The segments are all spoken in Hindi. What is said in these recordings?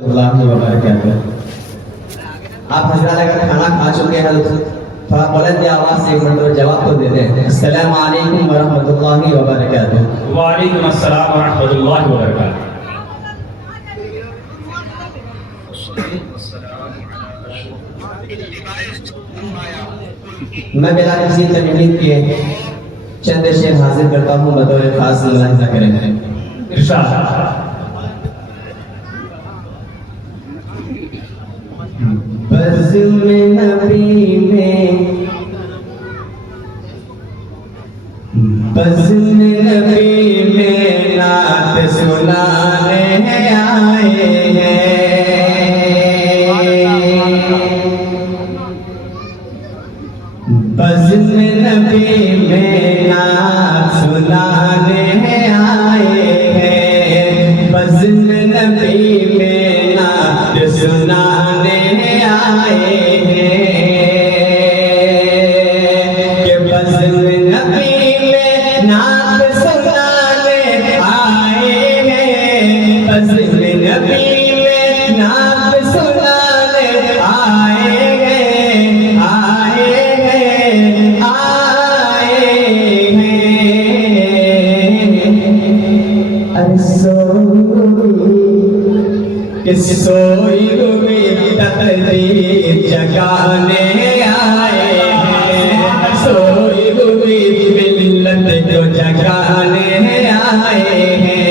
आप हजरात अगर खाना खा चुके हैं तो थोड़ा बुलंद आवाज से एक मिनट जवाब तो दे दें। अस्सलाम वालेकुम व रहमतुल्लाहि व बरकातुहू। वालेकुम अस्सलाम व रहमतुल्लाहि व बरकातुहू। मैं बिला किसी तकलीफ के चंद शेर हाजिर करता हूँ, बतौर खास मुलाहिजा करेंगे। इरशाद। बज़्म नबी में नात सुनाने आए हैं। बज़्म नबी में नात सुनाने आए हैं। बज़्म नबी में नात सुनाने आए हैं। कि बज़्म नबी में नात सुनाने आए हैं। बज़्म नबी में नात सुनाने आए हैं। आए हैं, आए हैं। अरे सोई हुई तकदीर जगाने आए हैं। सोई हुई मिल्लत को जगाने आए हैं।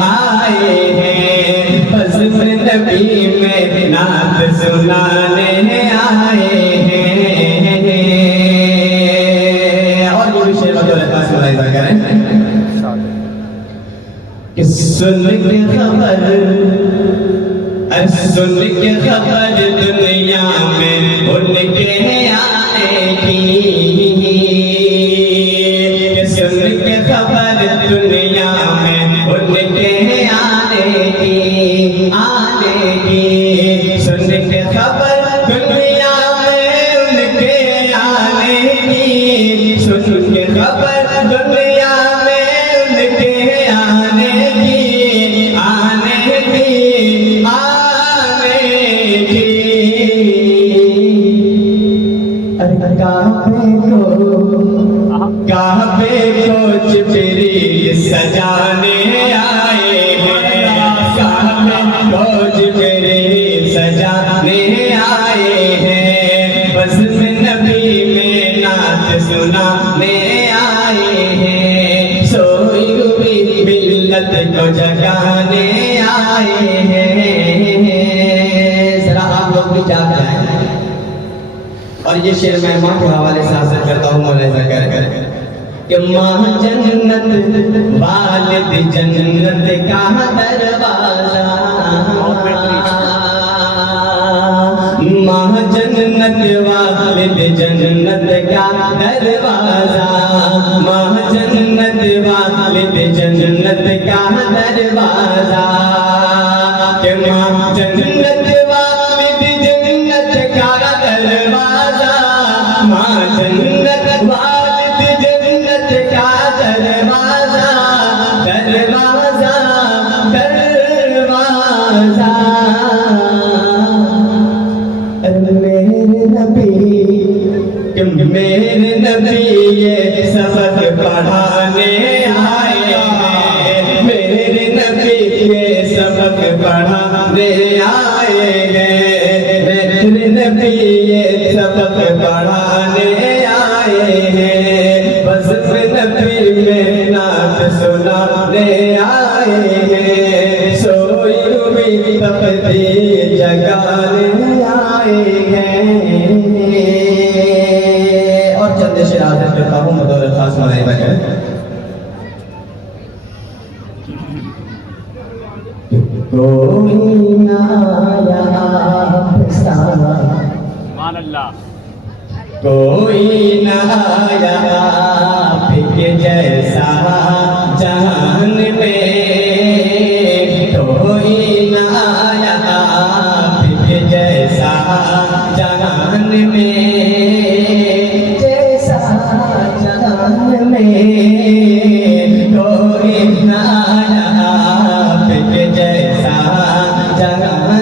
आए हैं, बज़्म नबी में नात सुनाने आए हैं। और जो भी शेर बतौर खास मुलाहिजा करें कि सुन के खबर दुनिया में उनके आने की। सुन के खबर दुनिया में उनके आने की। सुन के खबर दुनिया में उनके आने की। सुन के खबर दुनिया में उनके आने की। काबे को जिब्रील सजाने आए हैं। काबे को जिब्रील सजाने आए हैं। बज़्म नबी में नात सुनाने आए हैं। सोई हुई मिल्लत को जगाने आए हैं। जरा आप लोग भी जाग जाएं। और ये शेर मैं माँ के हवाले से हासिल करता हूँ, मुलाहिजा कर कि माँ जन्नत वालिद जन्नत का दरवाजा। माँ जन्नत वालिद जन्नत का दरवाजा। माँ जन्नत वालिद जन्नत का दरवाजा। कि माँ जन्नत वालिद जन्नत का दरवाजा। माँ जन्नत वालिद जन्नत का दरवाजा। दरवाजा दरवाजा। मेरे नबी ये सबक पढ़ाने आए हैं। मेरे नबी ये सबक पढ़ाने आए हैं। मेरे नबी ये सबक पढ़ाने आए हैं। बज़्म नबी में नात सुनाने आए हैं। सोई हुई तकदीर जगाने आए हैं। और चंद शेर हाजिर करता हूँ, बतौर खास मुलाहिजा करें। कोई ना सुभान अल्लाह। कोई ना आपके जैसा जहान में। कोई ना आपके जैसा जहान में। जैसा जहान में कोई ना आपके जैसा जहान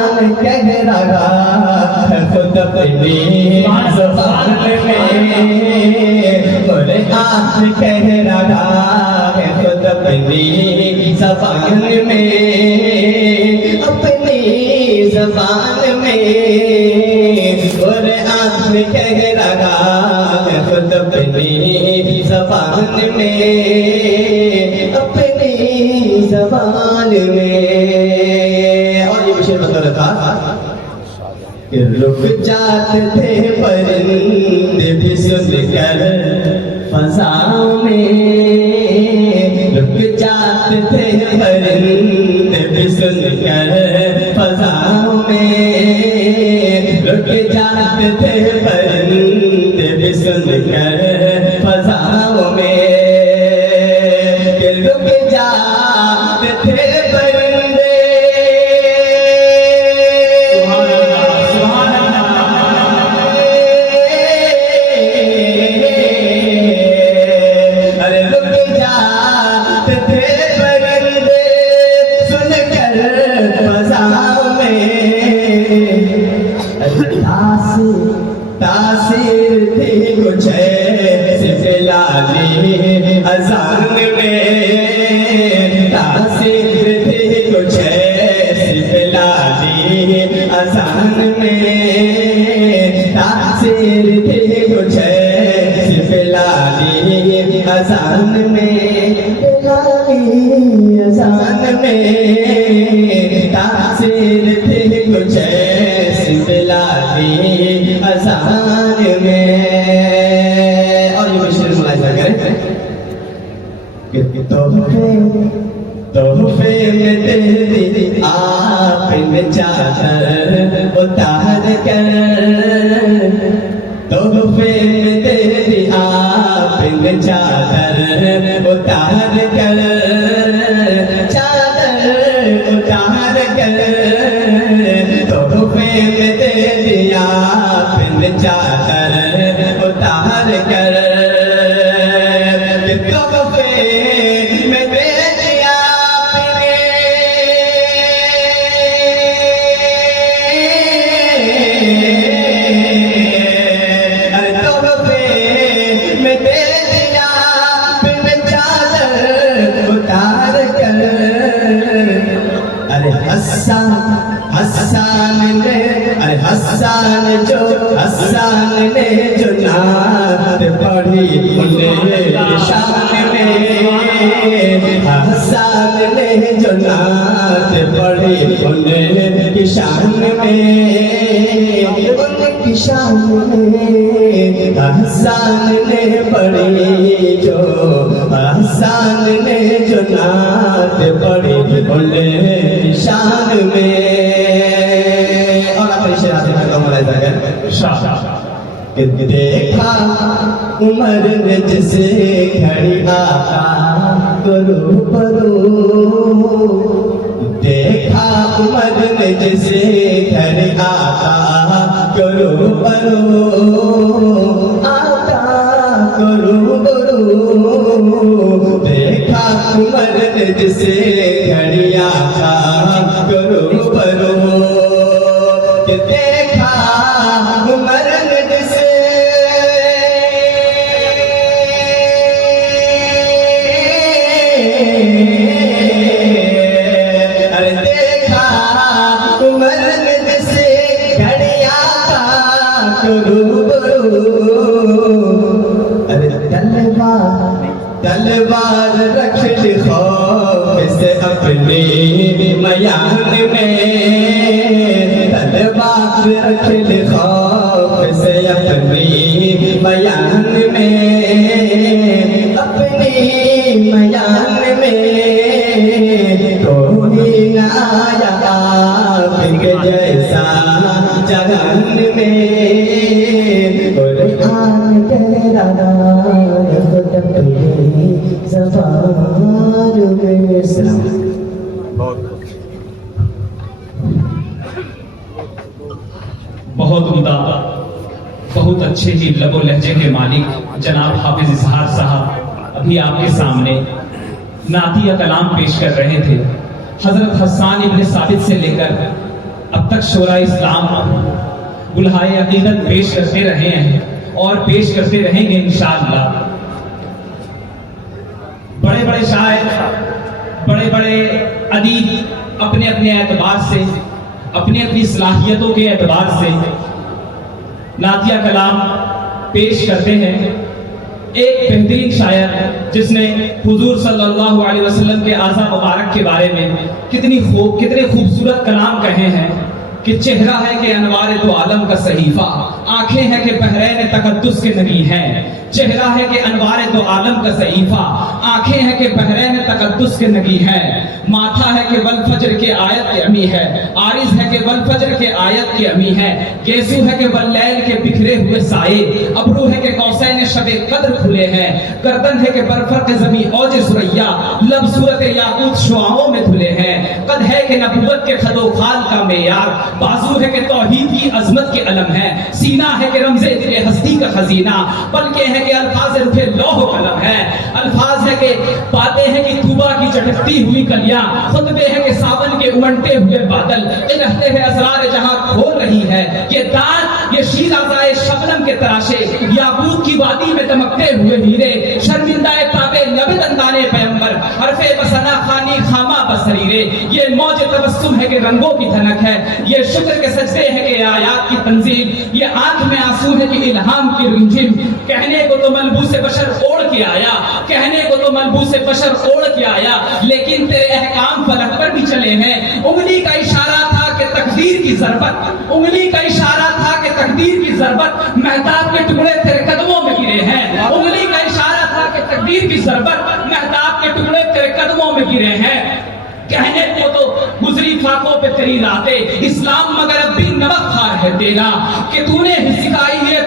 आसान कह रहा है खुद अपनी ज़बान में, कुरान कह रहा है खुद अपनी ज़बान में, अपनी ज़बान में कुरान कह रहा है खुद अपनी ज़बान में, अपनी ज़बान में। और ये विषय बता रहा था कि रुक जाते थे परिंदे भी सुनकर फ़ज़ाओं में, रुक जाते थे परिंदे भी सुनकर फ़ज़ाओं में, रुक जाते थे परिंदे भी सुनकर फ़ज़ाओं में, कि रुक जाते थे परिंदे, अरे रुक जाते थे परिंदे सुनकर फ़ज़ाओं में, तासीर थी कुछ ऐसी फिलहाली अज़ान में, तासीर थी कुछ ऐसी फिलहाली अज़ान में, तासीर थी कुछ ऐसी फिलहाली अज़ान में, फिलहाली अज़ान में तासीर थी कुछ ऐसी फिलहाली अज़ान में। और ये मिशन मुलाहिजा करें कि तोहफे में तेरी आपने चादर उतार कर, तोहफे में तेरी आपने चादर उतार कर, चादर उतार कर, तोहफे में तेरी आपने चादर उतार कर, तोहफे में तेरी आपने, अरे तोहफे में तेरी आपने चादर उतार कर, अरे हस्सान ने, अरे हस्सान ने जो नात पढ़ी उन्हें शान में, हस्सान ने जो नात पढ़ी उन्हें शान में, उनकी शान में हस्सान ने पढ़ी जो, हस्सान ने जो नात पढ़ी उन्हें शान में। और अपने शराब से मुलाहिजा करें कि देखा उमर ने जिसे खड़ी आका करो परो, देखा उमर ने जिसे खड़ी आका करो परो, आका करो परो, देखा उमर ने जिसे खड़ी आका करो परो, कि देखा उमर ने जिसे, अरे देखा उमर ने जिसे घड़िया का रूबरू, अरे तलवार रख ली खौफ से अपने मयान में, तलवार रख ली खौफ से अपनी मयान में, अपनी मयान में कोई न आया आपके जैसा जगन में, कुरान कह रहा है खुद अपनी ज़बान में। सलाम। बहुत उम्दा, बहुत अच्छे ही लबो लहजे के मालिक जनाब हाफिज इजहार साहब अभी आपके सामने नातिया कलाम पेश कर रहे थे। हजरत हस्सान इब्न साबित से लेकर अब तक शोरा इस्लाम बुल्हाए अकीदत पेश करते रहे हैं और पेश करते रहेंगे इंशाअल्लाह। बड़े बड़े शायर, बड़े बड़े अदीब अपने अपने एतबार से, अपनी अपनी सलाहियतों के एतबार से नातिया कलाम पेश करते हैं। एक बेहतरीन शायर जिसने हुजूर सल्लल्लाहु अलैहि वसल्लम के आज़ा मुबारक के बारे में कितने खूबसूरत कलाम कहे हैं कि चेहरा है कि अनवार तो आलम का सहीफा, आंखें हैं कि बहरैन तकद्दुस के नबी हैं। चेहरा है कि अनवार तो आलम का सहीफा, आंखें हैं कि बहरैन तकद्दुस के नबी हैं। माथा है कि वल फज्र के आयत के अमी है, आरिज है कि वल फज्र के आयत के अमी है। गेसू है कि वल लैल के बिखरे हुए साए, अबरू है कि कौसैन शबे कद्र खुले हैं। गर्दन है कि बरफक ज़मी औज सुरैया, लब सूरत याकूत शुआओं में धुले हैं। कद है कि नबुव्वत के खदो खाल का मेयार, बाजू है कि तौहीद की अजमत के अलम है। सीना है कि रमज़े दिल हस्ती का खजीना, पलके है कि अल्फाज रुखे लौह कलम है। अल्फाज है कि बातें हैं कि तूबा की चटकती हुई कलियां, खुतबे हैं कि सावन के उमड़ते हुए बादल, रहते हैं असरार जहां खोल रही है। ये दांत, ये शीराज़ाए शबनम के तराशे, याकूत की वादी में दमकते हुए हीरे, शर्मिंदाए ताबे लबे दंदाने पैगंबर, हरफे बसना खानी खामा बसरीरे। ये मौज तबस्सुम है कि रंगों की धनक है, ये शुक्र के सजदे हैं कि आयात की तंजील, ये आंख में आंसू है कि इल्हाम की रिमझिम। कहने को तो मलबूस बशर ओढ़ के आया, कहने को तो मलबूस बशर ओढ़ के आया, लेकिन तेरे अहकाम फलक पर भी चले हैं। उंगली का इशारा था कि तकदीर की ज़रबत, उंगली का इशारा था कि तकदीर की ज़रबत, महताब के टुकड़े तेरे कदमों में गिरे हैं। उंगली का इशारा था कि तकदीर की ज़रबत, महताब के टुकड़े तेरे कदमों में गिरे हैं। कहने को तो गुजरी फाकों पे तेरी रातें, इस्लाम मगर अब भी नमक खार है तेरा, कि तूने ही सिखाई है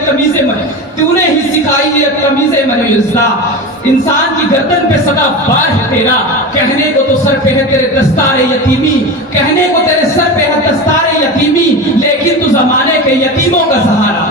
तमीज़े मनुइज़्ज़ा। इंसान की गर्दन पे सदा बार है तेरा, कहने को तो सर पे है तेरे दस्तारे यतीमी, कहने को तेरे सर पे है दस्तारे यतीमी, लेकिन तू जमाने के यतीमों का सहारा।